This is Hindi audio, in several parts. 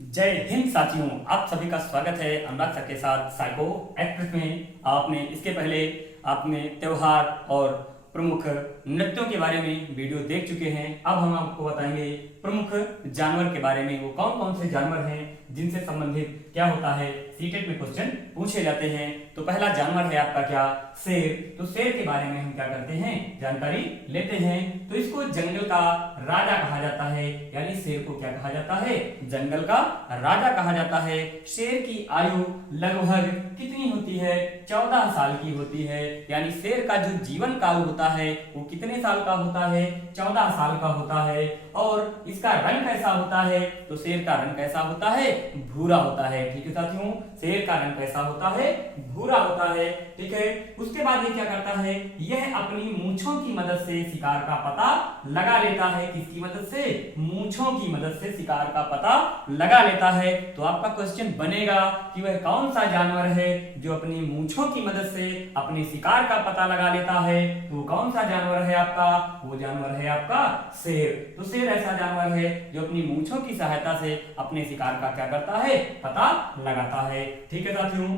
जय हिंद साथियों, आप सभी का स्वागत है अनुराग सर के साथ साइको एक्सप्रेस में। आपने इसके पहले आपने त्योहार और प्रमुख नृत्यों के बारे में वीडियो देख चुके हैं। अब हम आपको बताएंगे प्रमुख जानवर के बारे में। वो कौन कौन से जानवर हैं जिनसे संबंधित क्या होता है, सीटेट में क्वेश्चन पूछे जाते हैं। तो पहला जानवर है आपका क्या, शेर। तो शेर के बारे में हम क्या करते हैं, जानकारी लेते हैं। तो इसको जंगल का राजा कहा जाता है, यानी शेर को क्या कहा जाता है, जंगल का राजा कहा जाता है। शेर की आयु लगभग कितनी होती है, 14 साल की होती है। यानी शेर का जो जीवन काल होता है वो कितने साल का होता है, 14 साल का होता है। और इसका रंग कैसा होता है, तो शेर का रंग कैसा होता है, भूरा होता है। ठीक है साथियों, शेर का रंग कैसा होता है, भूरा होता है। ठीक है, उसके बाद ये क्या करता है, यह अपनी मूंछों की मदद से शिकार का पता लगा लेता है। किसकी मदद से, मूंछों की मदद से शिकार का पता लगा लेता है। तो आपका क्वेश्चन बनेगा कि वह कौन सा जानवर है जो अपनी मूंछों की मदद से अपने शिकार का पता लगा लेता है। तो कौन सा जानवर है आपका, वो जानवर है आपका शेर। तो शेर ऐसा जानवर है जो अपनी मूंछों की सहायता से अपने शिकार का क्या करता है, पता लगाता है। ठीक है साथियों,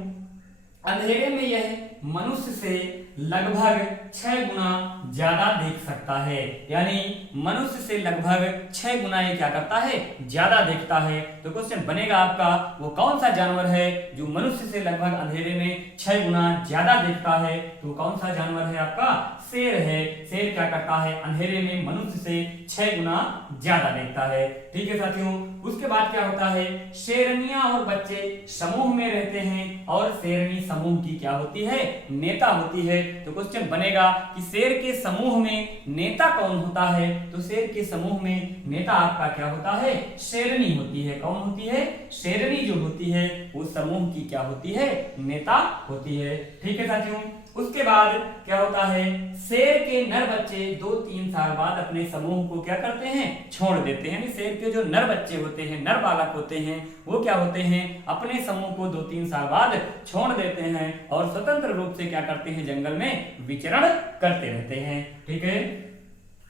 अंधेरे में यह मनुष्य से लगभग 6 गुना ज्यादा देख सकता है। यानी मनुष्य से लगभग 6 गुना ये क्या करता है, ज्यादा देखता है। तो क्वेश्चन बनेगा आपका वो कौन सा जानवर है जो मनुष्य से लगभग अंधेरे में 6 गुना ज्यादा देखता है। तो कौन सा जानवर है आपका, शेर है। शेर क्या करता है, अंधेरे में मनुष्य से 6 गुना ज्यादा देखता है। ठीक है साथियों, उसके बाद क्या होता है, शेरनियां और बच्चे समूह में रहते हैं और शेरनी समूह की क्या होती है, नेता होती है। तो क्वेश्चन बनेगा कि शेर के समूह में नेता कौन होता है। तो शेर के समूह में नेता आपका क्या होता है, शेरनी होती है। कौन होती है, शेरनी जो होती है वो समूह की क्या होती है, नेता होती है। ठीक है साथियों, उसके बाद क्या होता है, शेर के नर बच्चे 2-3 साल बाद अपने समूह को क्या करते हैं, छोड़ देते हैं। यानी शेर के जो नर बच्चे होते हैं, नर बालक होते हैं, वो क्या होते हैं, अपने समूह को 2-3 साल बाद छोड़ देते हैं और स्वतंत्र रूप से क्या करते हैं, जंगल में विचरण करते रहते हैं। ठीक है,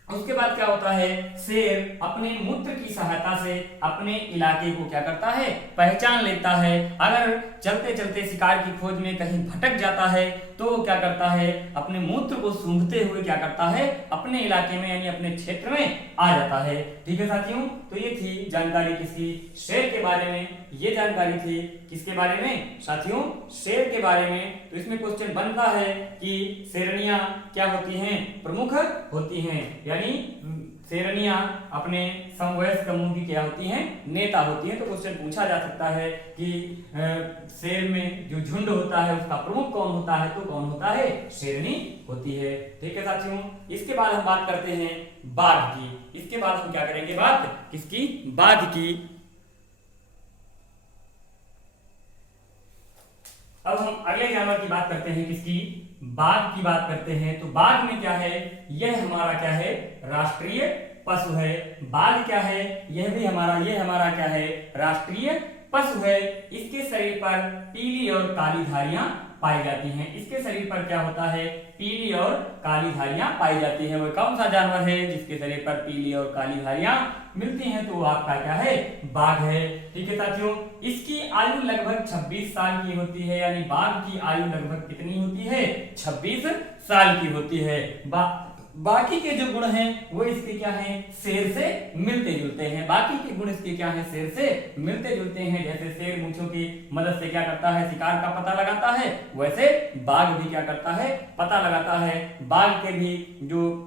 उसके बाद क्या होता है, शेर अपने मूत्र की सहायता से अपने इलाके को क्या करता है, पहचान लेता है। अगर चलते चलते शिकार की खोज में कहीं भटक जाता है तो वो क्या करता है, अपने मूत्र को सूंघते हुए क्या करता है, अपने इलाके में यानी अपने क्षेत्र में आ जाता है। ठीक है साथियों, तो ये थी जानकारी किसकी, शेर के बारे में। ये जानकारी थी किसके बारे में साथियों, शेर के बारे में। तो इसमें क्वेश्चन बनता है कि शेरनियां क्या होती हैं, प्रमुख होती हैं। यानी शेरनियां अपने समवयस्क समूह की क्या होती हैं, नेता होती हैं। तो क्वेश्चन पूछा जा सकता है कि शेर में जो झुंड होता है उसका प्रमुख कौन होता है। तो कौन होता है, शेरनी होती है। ठीक है साथियों, इसके बाद हम बात करते हैं बाघ की। इसके बाद हम क्या करेंगे, बात किसकी, बाघ की। अब हम अगले जानवर की बात करते हैं, किसकी, बाघ की बात करते हैं। तो बाघ में क्या है, यह हमारा क्या है, राष्ट्रीय पशु है। बाघ क्या है, यह भी हमारा, ये हमारा क्या है, राष्ट्रीय पशु है। इसके शरीर पर पीली और काली धारियां पाई जाती हैं। इसके शरीर पर क्या होता है, पीली और काली धारियां पाई जाती हैं। वह कौन सा जानवर है जिसके शरीर पर पीली और काली धारियां मिलती हैं, तो वो आपका क्या है, बाघ है। ठीक है साथियों, इसकी आयु लगभग 26 साल की होती है। यानी बाघ की आयु लगभग कितनी होती है, 26 साल की होती है। बाकी के जो गुण हैं वो इसके क्या हैं, शेर से मिलते जुलते हैं। बाकी के गुण इसके क्या हैं, शेर से मिलते जुलते हैं। जैसे शेर मूंछों की मदद से क्या करता है, शिकार का पता लगाता है, वैसे बाघ भी क्या करता है, पता लगाता है। बाघ के भी जो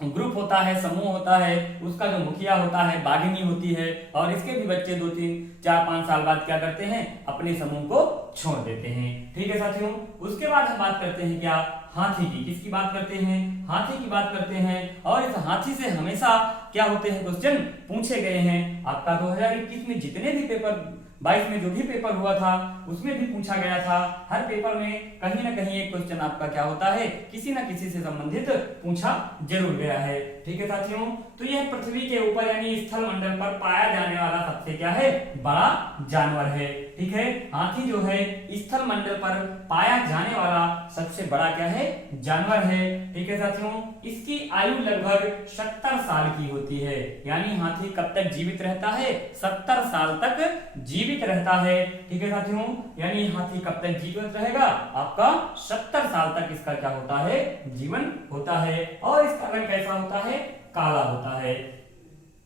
ग्रुप होता है, समूह होता है, उसका जो मुखिया होता है बाघिनी होती है। और इसके भी बच्चे 2-3-4-5 साल बाद क्या करते हैं, अपने समूह को छोड़ देते हैं। ठीक है साथियों, उसके बाद हम बात करते हैं क्या, हाथी की। किसकी बात करते हैं, हाथी की बात करते हैं। और इस हाथी से हमेशा क्या होते हैं, क्वेश्चन पूछे गए हैं। आपका 2021 में जितने भी पेपर 2022 में जो भी पेपर हुआ था उसमें भी पूछा गया था। हर पेपर में कहीं ना कहीं एक क्वेश्चन आपका क्या होता है, किसी ना किसी से संबंधित पूछा जरूर गया है। ठीक है साथियों, तो यह पृथ्वी के ऊपर यानी स्थल मंडल पर पाया जाने वाला सबसे क्या है, बड़ा जानवर है। ठीक है, हाथी जो है स्थल मंडल पर पाया जाने वाला सबसे बड़ा क्या है, जानवर है। ठीक है साथियों, इसकी आयु लगभग 70 साल की होती है, यानी हाथी कब तक जीवित रहता है, 70 साल तक जीवित रहता है। ठीक है साथियों, यानी हाथी कब तक जीवित रहेगा, आपका 70 साल तक इसका क्या होता है, जीवन होता है। और इसका रंग कैसा होता है, काला होता है।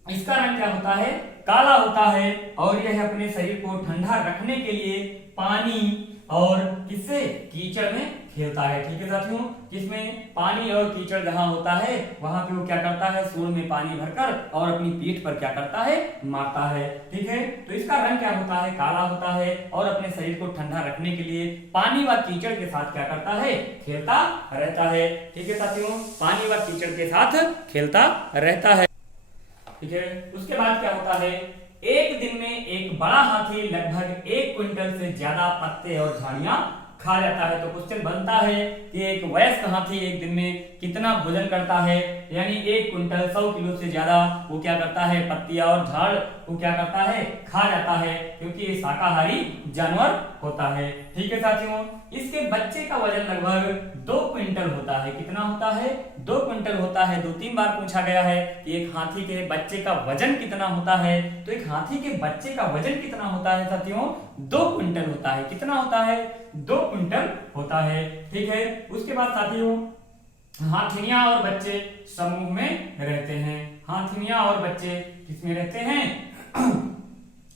इसका रंग क्या होता है, काला होता है। और यह अपने शरीर को ठंडा रखने के लिए पानी और किससे, कीचड़ में खेलता है। ठीक है साथियों, जिसमें पानी और कीचड़ जहां होता है वहां पे वो क्या करता है, सूंड में पानी भरकर और अपनी पीठ पर क्या करता है, मारता है। ठीक है, तो इसका रंग क्या होता है, काला होता है। और अपने शरीर को ठंडा रखने के लिए पानी व कीचड़ के साथ क्या करता है, खेलता रहता है। ठीक है साथियों, पानी व कीचड़ के साथ खेलता रहता है। ठीक है, उसके बाद क्या होता है, एक दिन में एक बड़ा हाथी लगभग 1 क्विंटल से ज्यादा पत्ते और झाड़ियां खा जाता है। तो क्वेश्चन बनता है कि एक वयस्क हाथी एक दिन में कितना भोजन करता है, यानी 1 क्विंटल 100 किलो से ज्यादा वो क्या करता है, पत्तियां और झाड़ वो क्या करता है, खा जाता है, क्योंकि ये शाकाहारी जानवर होता है। ठीक है साथियों, इसके बच्चे का वजन लगभग 2 क्विंटल होता है। कितना होता है, 2 क्विंटल होता है। 2-3 बार पूछा गया है कि एक हाथी के बच्चे का वजन कितना होता है, तो एक हाथी के बच्चे का वजन कितना होता है साथियों, 2 क्विंटल होता है। कितना होता है, 2 क्विंटल होता है। ठीक है, उसके बाद साथियों हाथिनियां और बच्चे समूह में रहते हैं। हाथिनियां और बच्चे किसमें रहते हैं,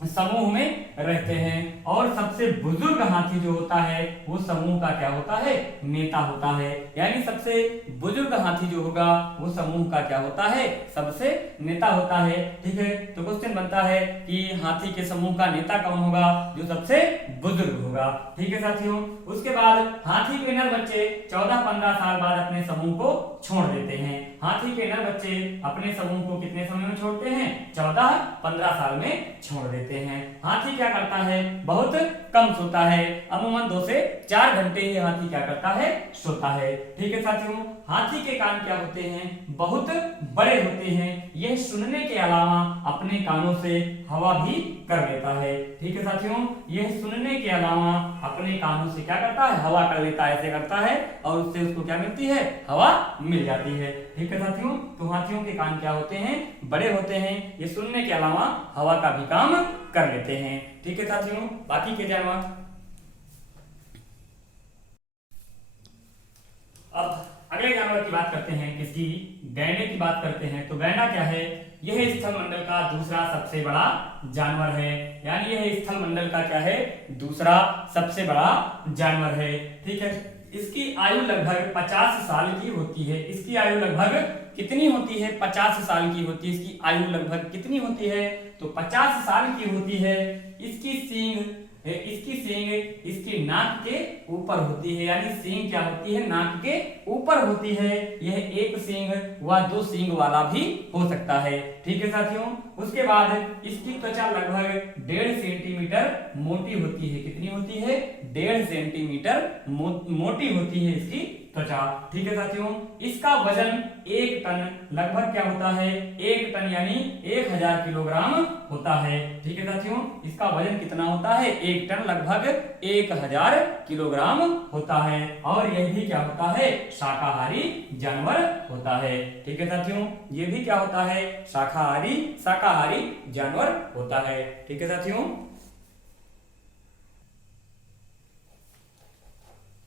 समूह में रहते हैं। और सबसे बुजुर्ग हाथी जो होता है वो समूह का क्या होता है, नेता होता है। यानी सबसे बुजुर्ग हाथी जो होगा वो समूह का क्या होता है, सबसे नेता होता है। ठीक है, तो क्वेश्चन बनता है कि हाथी के समूह का नेता कौन होगा, जो सबसे बुजुर्ग होगा। ठीक है साथियों, उसके बाद हाथी के नर बच्चे 14-15 साल बाद अपने समूह को छोड़ देते हैं। हाथी के नर बच्चे अपने समूह को कितने समय में छोड़ते हैं, 14-15 साल में छोड़ देते हैं। हाथी क्या करता है, बहुत कम सोता है, अमूमन 2 से 4 घंटे ही हाथी क्या करता है, सोता है। ठीक है साथियों, हाथी के कान क्या होते हैं, बहुत बड़े होते हैं। यह सुनने के अलावा अपने कानों से हवा भी कर लेता है। ठीक है साथियों, यह सुनने के अलावा अपने कानों से क्या करता है, हवा कर लेता है, ऐसे करता है और उससे उसको क्या मिलती है, हवा मिल जाती है। ठीक है साथियों, तो हाथियों के कान क्या होते हैं, बड़े होते हैं। ये सुनने के अलावा हवा का भी काम कर लेते हैं। ठीक है साथियों, बाकी के जानवर अब अगले जानवर की बात करते हैं, किसकी, गैंडे की बात करते हैं। तो गैंडा क्या है, यह स्थल मंडल का दूसरा सबसे बड़ा जानवर है। यानी यह स्थल मंडल का क्या है, दूसरा सबसे बड़ा जानवर है। ठीक है, इसकी आयु लगभग 50 साल की होती है। इसकी आयु लगभग कितनी होती है, 50 साल की होती है। इसकी आयु लगभग कितनी होती है, तो 50 साल की होती है। इसकी सींग इसकी नाक के ऊपर होती है। यानी सींग क्या होती है, नाक के ऊपर होती है। यह 1 सींग व 2 सींग वाला भी हो सकता है। ठीक है साथियों, उसके बाद इसकी त्वचा लगभग 1.5 सेंटीमीटर मोटी होती है। कितनी होती है, 1.5 सेंटीमीटर मोटी होती है इसकी त्वचा। ठीक है साथियों, इसका वजन 1 टन लगभग क्या होता है, 1 टन यानी 1000 किलोग्राम होता है। ठीक है साथियों, इसका वजन कितना होता है, 1 टन लगभग 1000 किलोग्राम होता है। और यह भी क्या होता है, शाकाहारी जानवर होता है। ठीक है साथियों, यह भी क्या होता है, शाकाहारी जानवर होता है। ठीक है साथियों,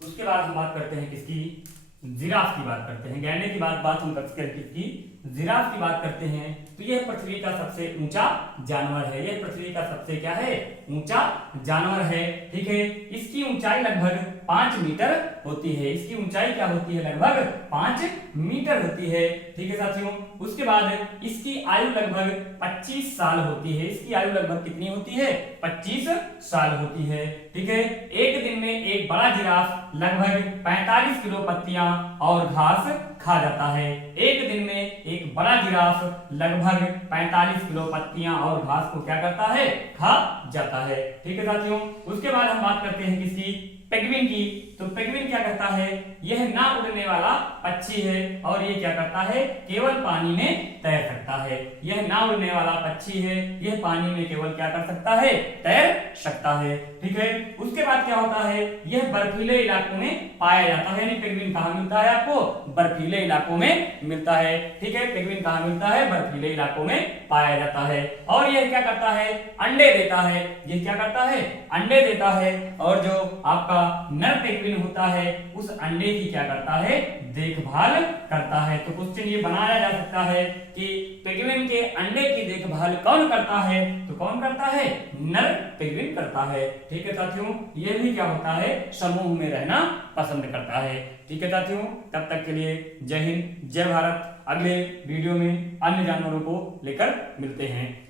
उसके बाद हम बात करते हैं किसकी, जिराफ की बात करते हैं। गैंडे की बात हम करते हैं, किसकी, जिराफ की बात करते हैं। तो यह पृथ्वी का सबसे ऊंचा जानवर है। यह पृथ्वी का सबसे क्या है, ऊंचा जानवर है। ठीक है, इसकी ऊंचाई लगभग 5 मीटर होती है। इसकी ऊंचाई क्या होती है, लगभग 5 मीटर होती है। ठीक है साथियों, उसके बाद इसकी आयु लगभग 25 साल होती है। इसकी आयु लगभग कितनी होती है, 25 साल होती है। ठीक है, एक दिन में एक बड़ा जिराफ लगभग 45 किलो पत्तियां और घास खा जाता है। एक दिन में एक बड़ा जिराफ लगभग 45 किलो पत्तियां और घास को क्या करता है, खा जाता है। ठीक है साथियों, उसके बाद हम बात करते हैं किसकी, पेंगुइन की। तो पेंगुइन क्या करता है, यह ना उड़ने वाला पक्षी है और ये क्या करता है, केवल पानी में तैर सकता है। यह ना उड़ने वाला पक्षी है, यह पानी में केवल क्या कर सकता है, तैर सकता है। ठीक है, उसके बाद क्या होता है, यह बर्फीले इलाकों में पाया जाता है। यानी पेंगुइन कहाँ मिलता है आपको, बर्फीले इलाकों में मिलता है। ठीक है, पेंगुइन कहाँ मिलता है, बर्फीले इलाकों में पाया जाता है। और यह क्या करता है, अंडे देता है। यह क्या करता है, अंडे देता है। और जो आपका नर पेंगुइन होता है उस अंडे की क्या करता है, देखभाल करता है। तो क्वेश्चन ये बनाया जा सकता है कि पेंगुइन के अंडे की देखभाल कौन करता है, तो कौन करता है, नर पेंगुइन करता है। ठीक है साथियों, ये भी क्या होता है, समूह में रहना पसंद करता है। ठीक है साथियों, तब तक के लिए जय हिंद, जय भारत। अगले वीडियो में अन्य जानवरों को लेकर मिलते हैं।